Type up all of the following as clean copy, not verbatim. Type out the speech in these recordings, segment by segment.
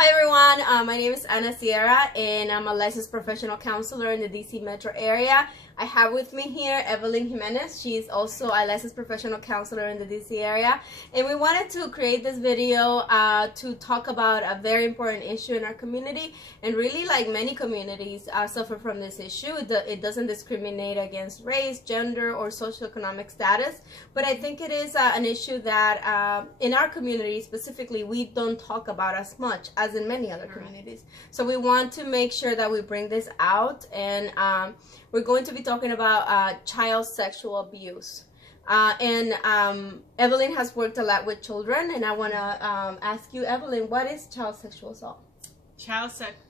Hi everyone, my name is Ana Sierra and I'm a licensed professional counselor in the DC metro area. I have with me here Evelyn Jimenez. She's also a licensed professional counselor in the DC area, and we wanted to create this video to talk about a very important issue in our community, and really, like many communities suffer from this issue. It doesn't discriminate against race, gender, or socioeconomic status, but I think it is an issue that in our community specifically we don't talk about as much as in many other communities. So we want to make sure that we bring this out, and we're going to be talking about child sexual abuse. Evelyn has worked a lot with children, and I want to ask you, Evelyn, what is child sexual assault?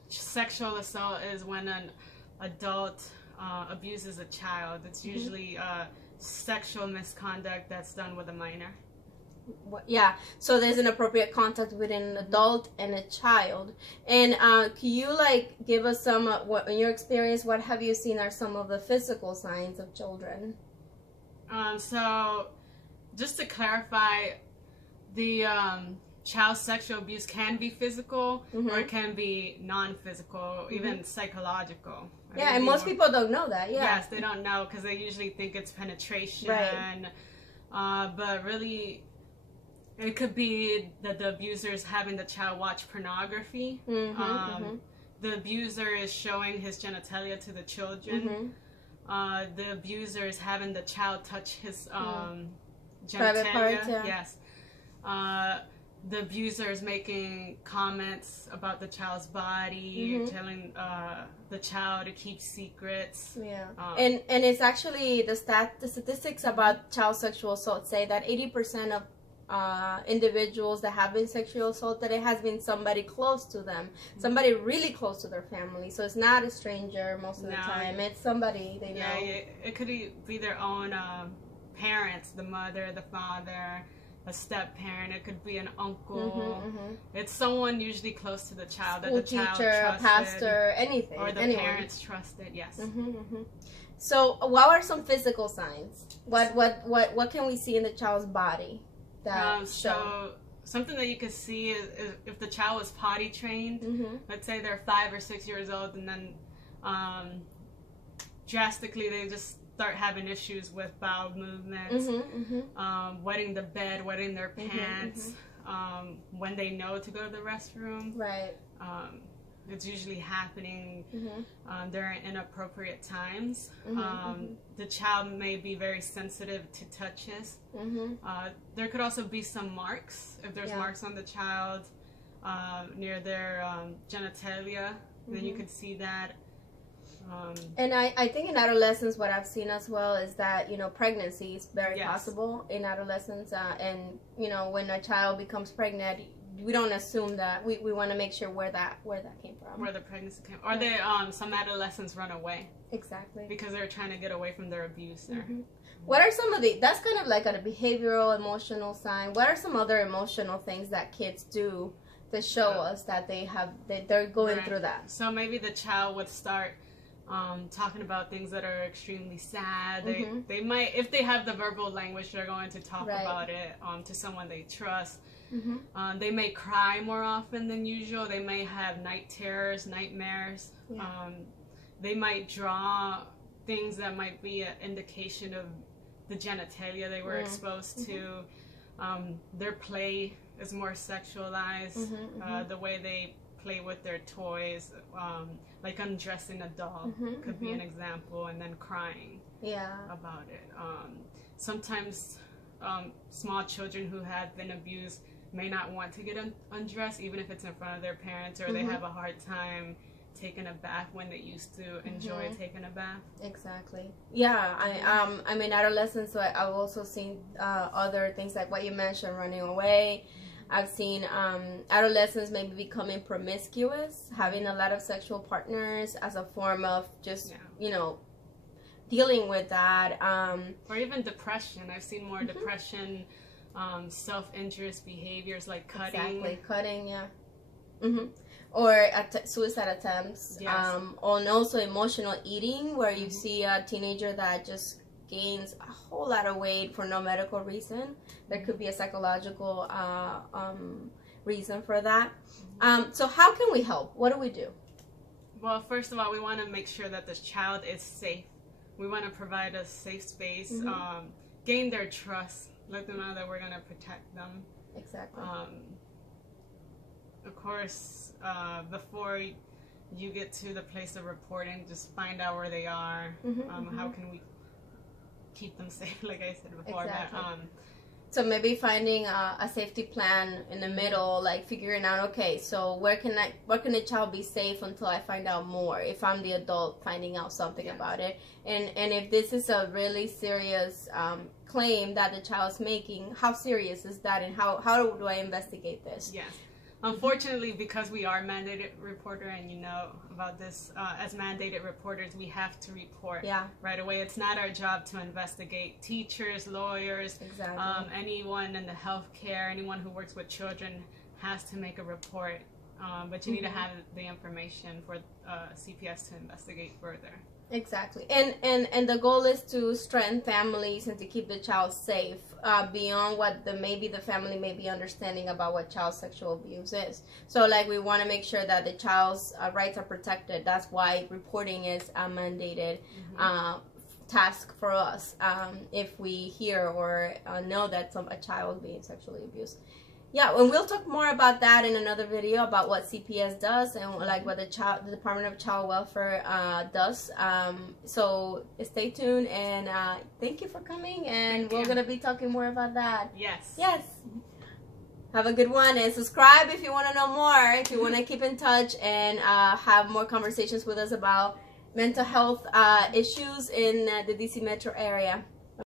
Sexual assault is when an adult abuses a child. It's usually sexual misconduct that's done with a minor. Yeah, so there's an appropriate contact between an adult and a child. And can you give us some, what in your experience, what have you seen are some of the physical signs of children? So just to clarify, the child sexual abuse can be physical or it can be non-physical, even psychological. Yeah, and most people don't know that. Yeah. Yes, they don't know because they usually think it's penetration. Right. But really, it could be that the abuser is having the child watch pornography. The abuser is showing his genitalia to the children. The abuser is having the child touch his genitalia. Private parts, yeah. Yes. The abuser is making comments about the child's body, telling the child to keep secrets. Yeah. And it's actually the statistics about child sexual assault say that 80% of individuals that have been sexually assaulted, it has been somebody close to them, somebody really close to their family. So it's not a stranger most of the time. It's somebody they know. Yeah, it could be their own parents, the mother, the father, a step-parent. It could be an uncle. It's someone usually close to the child that the child teacher, trusted, a pastor, anything. Or the parents trusted. Yes. So what are some physical signs? What can we see in the child's body? So something that you could see is if the child was potty trained, let's say they're 5 or 6 years old, and then drastically they just start having issues with bowel movements, wetting the bed, wetting their pants, when they know to go to the restroom. Right. It's usually happening during inappropriate times. The child may be very sensitive to touches. There could also be some marks. If there's marks on the child near their genitalia, then you could see that. And I think in adolescence, what I've seen as well is that, pregnancy is very possible in adolescence. And, when a child becomes pregnant, we don't assume that. We want to make sure where that came from. Where the pregnancy came from. Or they, some adolescents run away. Exactly. Because they're trying to get away from their abuser. What are some of that's kind of like a behavioral, emotional sign. What are some other emotional things that kids do to show us that they're going through that? So maybe the child would start talking about things that are extremely sad. They might, if they have the verbal language, they're going to talk about it to someone they trust. They may cry more often than usual. They may have night terrors, nightmares. They might draw things that might be an indication of the genitalia they were exposed to. Their play is more sexualized. The way they play with their toys, like undressing a doll could be an example, and then crying about it. Sometimes small children who have been abused may not want to get undressed, even if it's in front of their parents, or they have a hard time taking a bath when they used to enjoy taking a bath. Exactly. Yeah, I mean, adolescents, so I've also seen other things like what you mentioned, running away. I've seen adolescents maybe becoming promiscuous, having a lot of sexual partners as a form of just, dealing with that. Or even depression. I've seen more depression, self-injurious behaviors like cutting. Exactly, cutting, Or suicide attempts. And also emotional eating, where you see a teenager that just gains a whole lot of weight for no medical reason. There could be a psychological reason for that. So how can we help? What do we do? Well, first of all, we want to make sure that this child is safe. We want to provide a safe space, gain their trust, let them know that we're going to protect them. Exactly. Of course, before you get to the place of reporting, just find out where they are. How can we keep them safe, like I said before. Exactly. But, so maybe finding a safety plan in the middle, like figuring out, okay, so where can the child be safe until I find out more, if I'm the adult finding out something about it. And if this is a really serious claim that the child's making, how serious is that, and how do I investigate this? Yes. Unfortunately, because we are mandated reporter, and you know about this, as mandated reporters, we have to report right away. It's not our job to investigate. Teachers, lawyers, anyone in the healthcare, anyone who works with children has to make a report. But you need to have the information for CPS to investigate further. Exactly. And the goal is to strengthen families and to keep the child safe beyond what maybe the family may be understanding about what child sexual abuse is. So like we want to make sure that the child's rights are protected. That's why reporting is a mandated task for us if we hear or know that a child being sexually abused. Yeah, and we'll talk more about that in another video about what CPS does and like what the Department of Child Welfare does. So stay tuned, and thank you for coming, and we're gonna be talking more about that. Yes. Yes. Have a good one, and subscribe if you want to know more, if you want to keep in touch and have more conversations with us about mental health issues in the DC metro area.